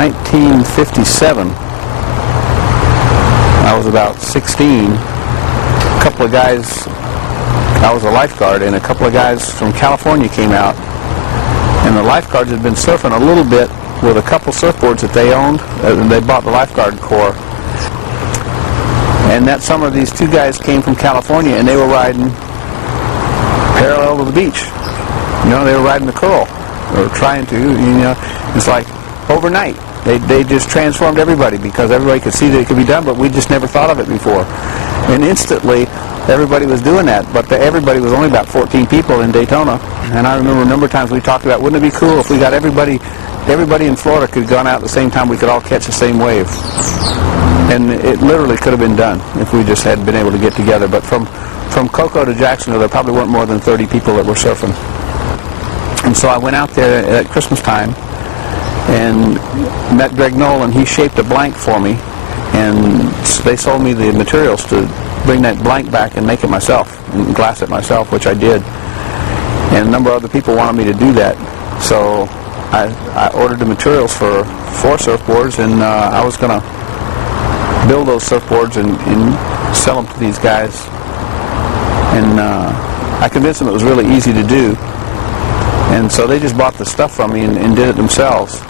1957, I was about 16. A couple of guys, I was a lifeguard, and a couple of guys from California came out, and the lifeguards had been surfing a little bit with a couple surfboards that they owned, and they bought the lifeguard corps. And that summer, these two guys came from California, and they were riding parallel to the beach. You know, they were riding the curl, or trying to, you know. It's like overnight. They just transformed everybody, because everybody could see that it could be done, but we just never thought of it before. And instantly, everybody was doing that, but everybody was only about 14 people in Daytona. And I remember a number of times we talked about, wouldn't it be cool if we got everybody in Florida could have gone out at the same time, we could all catch the same wave. And it literally could have been done if we just had been able to get together. But from Cocoa to Jacksonville, there probably weren't more than 30 people that were surfing. And so I went out there at Christmas time and met Greg Nolan. He shaped a blank for me, and they sold me the materials to bring that blank back and make it myself and glass it myself, which I did. And a number of other people wanted me to do that, so I ordered the materials for 4 surfboards, and I was going to build those surfboards and sell them to these guys. And I convinced them it was really easy to do, and so they just bought the stuff from me and did it themselves.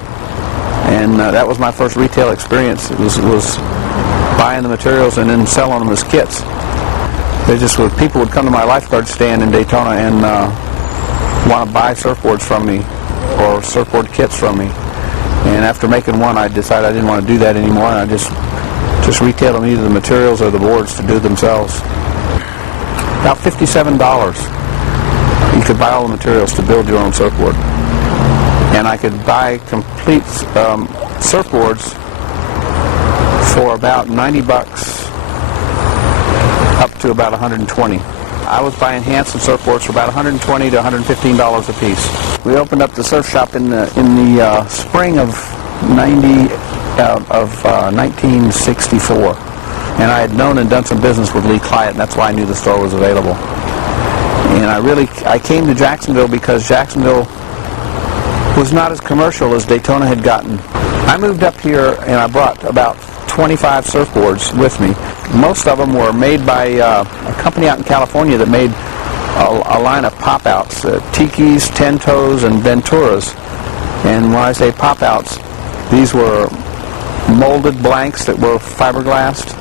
And that was my first retail experience. It was buying the materials and then selling them as kits. They just were, people would come to my lifeguard stand in Daytona and want to buy surfboards from me or surfboard kits from me. And after making one, I decided I didn't want to do that anymore, and I just retailed them either the materials or the boards to do themselves. About $57. You could buy all the materials to build your own surfboard. And I could buy complete surfboards for about $90 up to about $120. I was buying Hixon surfboards for about $120 to $115 a piece. We opened up the surf shop in the spring of 1964, and I had known and done some business with Lee Clyatt, and that's why I knew the store was available. And I came to Jacksonville because Jacksonville was not as commercial as Daytona had gotten. I moved up here and I brought about 25 surfboards with me. Most of them were made by a company out in California that made a line of pop-outs, Tikis, Ten Toes, and Venturas. And when I say pop-outs, these were molded blanks that were fiberglassed.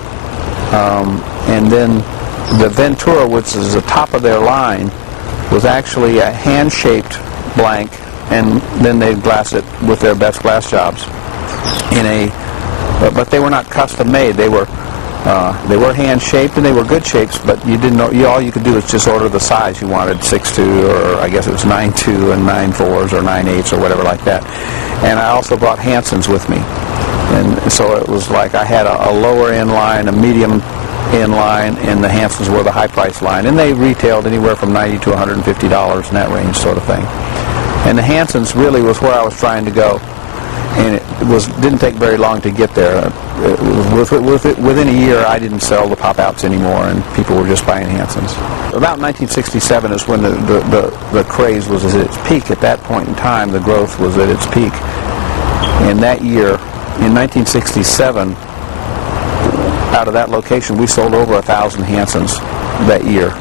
And then the Ventura, which is the top of their line, was actually a hand-shaped blank, and then they'd glass it with their best glass jobs. But they were not custom made. They were hand-shaped, and they were good shapes, but you didn't know, all you could do was just order the size you wanted, 6'2", or I guess it was 9'2", and 9'4", or 9'8", or whatever like that. And I also brought Hixons with me. And so it was like I had a lower end line, a medium end line, and the Hixons were the high price line. And they retailed anywhere from $90 to $150 in that range, sort of thing. And the Hixons really was where I was trying to go. And it didn't take very long to get there. Within a year, I didn't sell the pop-outs anymore, and people were just buying Hixons. About 1967 is when the craze was at its peak. At that point in time, the growth was at its peak. And that year, in 1967, out of that location, we sold over 1,000 Hixons that year.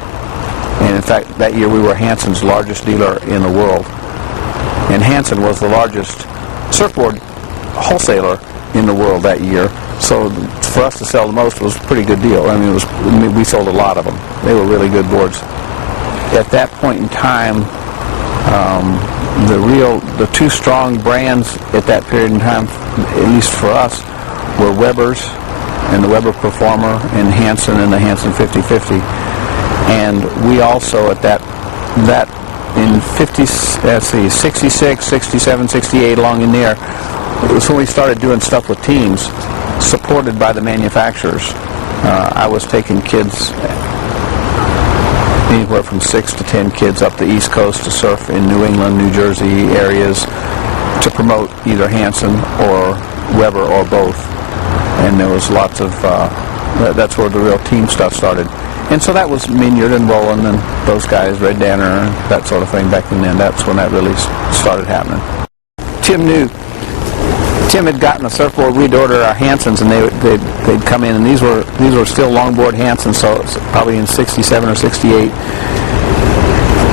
And in fact, that year we were Hixon's largest dealer in the world. And Hixon was the largest surfboard wholesaler in the world that year. So for us to sell the most was a pretty good deal. I mean, we sold a lot of them. They were really good boards. At that point in time, the two strong brands at that period in time, at least for us, were Weber's and the Weber Performer, and Hixon and the Hixon 50/50. And we also at that in 66, 67, 68, along in there, it was when we started doing stuff with teams, supported by the manufacturers. I was taking kids, anywhere from 6 to 10 kids up the East Coast to surf in New England, New Jersey areas to promote either Hixon or Weber or both. And there was lots of, that's where the real team stuff started. And so that was Minyard and Rowland and those guys, Red Danner, and that sort of thing back then. That's when that really started happening. Tim knew Tim had gotten a surfboard. We'd order our Hansons, and they'd come in, and these were still longboard Hansons, so probably in '67 or '68.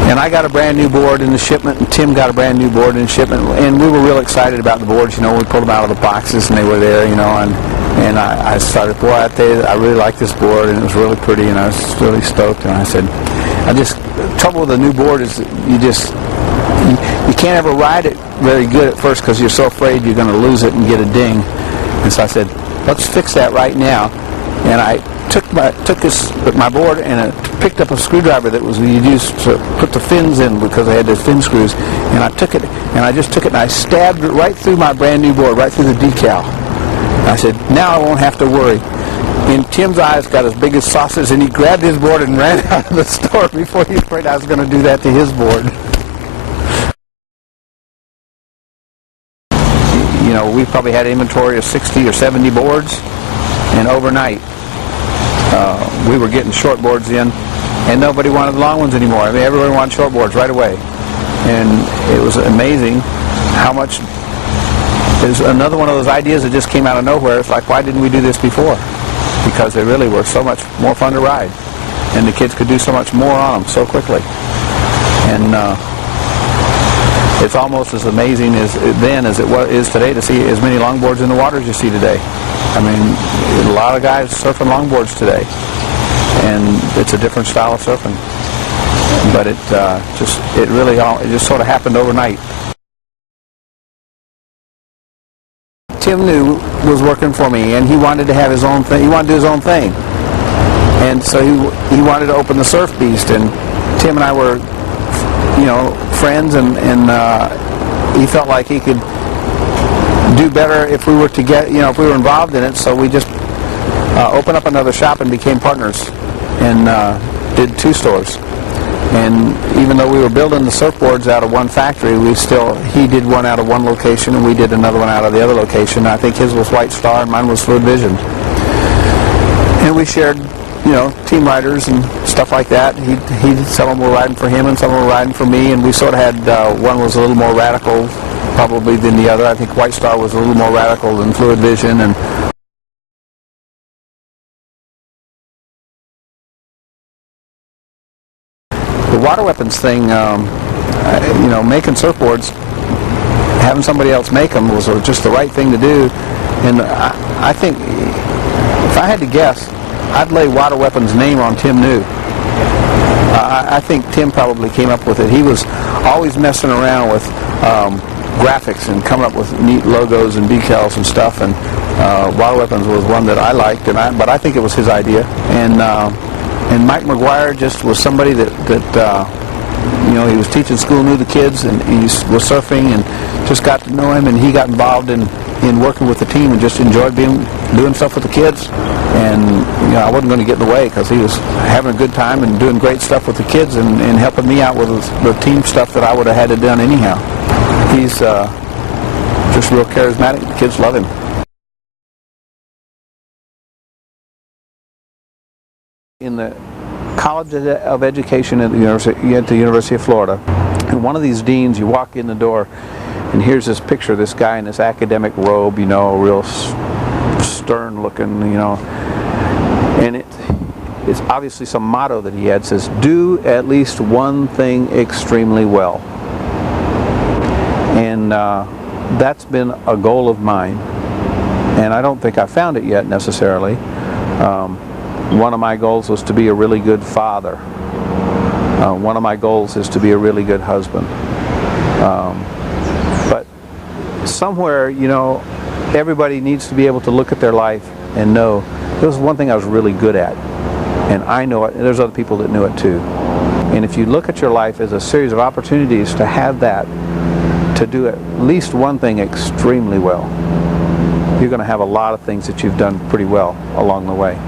And I got a brand new board in the shipment, and Tim got a brand new board in the shipment, and we were real excited about the boards. You know, we pulled them out of the boxes, and they were there. You know, and I started, boy, I really like this board, and it was really pretty, and I was really stoked. And I said, the trouble with a new board is you can't ever ride it very good at first because you're so afraid you're going to lose it and get a ding. And so I said, let's fix that right now. And I took my board and I picked up a screwdriver that was used to put the fins in because I had the fin screws. And I took it and I stabbed it right through my brand new board, right through the decal. And I said, now I won't have to worry. And Tim's eyes got as big as saucers, and he grabbed his board and ran out of the store before he was afraid I was going to do that to his board. You know, we probably had inventory of 60 or 70 boards, and overnight we were getting shortboards in, and nobody wanted the long ones anymore. I mean, everybody wanted shortboards right away, and it was amazing how much. Is another one of those ideas that just came out of nowhere. It's like, why didn't we do this before? Because they really were so much more fun to ride, and the kids could do so much more on them so quickly. And it's almost as amazing as it is today to see as many longboards in the water as you see today. I mean, a lot of guys surfing longboards today, and it's a different style of surfing. But it just sort of happened overnight. Tim was working for me, and he wanted to have his own thing. He wanted to do his own thing, and so he wanted to open the Surf Beast. And Tim and I were, you know, friends, and he felt like he could do better if we were to get, you know, if we were involved in it. So we just opened up another shop and became partners, and did 2 stores. And even though we were building the surfboards out of one factory, he did one out of one location, and we did another one out of the other location. I think his was White Star and mine was Fluid Vision. And we shared, you know, team riders and stuff like that. Some of them were riding for him and some of them were riding for me, and we sort of had, one was a little more radical probably than the other. I think White Star was a little more radical than Fluid Vision. And the water weapons thing, you know, making surfboards, having somebody else make them was just the right thing to do. And I think, if I had to guess, I'd lay Water Weapons' name on Tim New. I think Tim probably came up with it. He was always messing around with graphics and coming up with neat logos and decals and stuff. And Water Weapons was one that I liked, but I think it was his idea. And Mike McGuire just was somebody that you know, he was teaching school, knew the kids, and he was surfing, and just got to know him, and he got involved in working with the team and just enjoyed doing stuff with the kids. And you know, I wasn't going to get in the way because he was having a good time and doing great stuff with the kids and helping me out with the team stuff that I would have had to done anyhow. He's just real charismatic. The kids love him. In the College of Education at the University of Florida, and one of these deans, you walk in the door, and here's this picture of this guy in this academic robe, you know, real stern looking, you know, and it's obviously some motto that he had. It says, do at least one thing extremely well. And that's been a goal of mine, and I don't think I found it yet necessarily. One of my goals was to be a really good father. One of my goals is to be a really good husband. But somewhere, you know, everybody needs to be able to look at their life and know, this is one thing I was really good at. And I know it, and there's other people that knew it too. And if you look at your life as a series of opportunities to have that, to do at least one thing extremely well, you're going to have a lot of things that you've done pretty well along the way.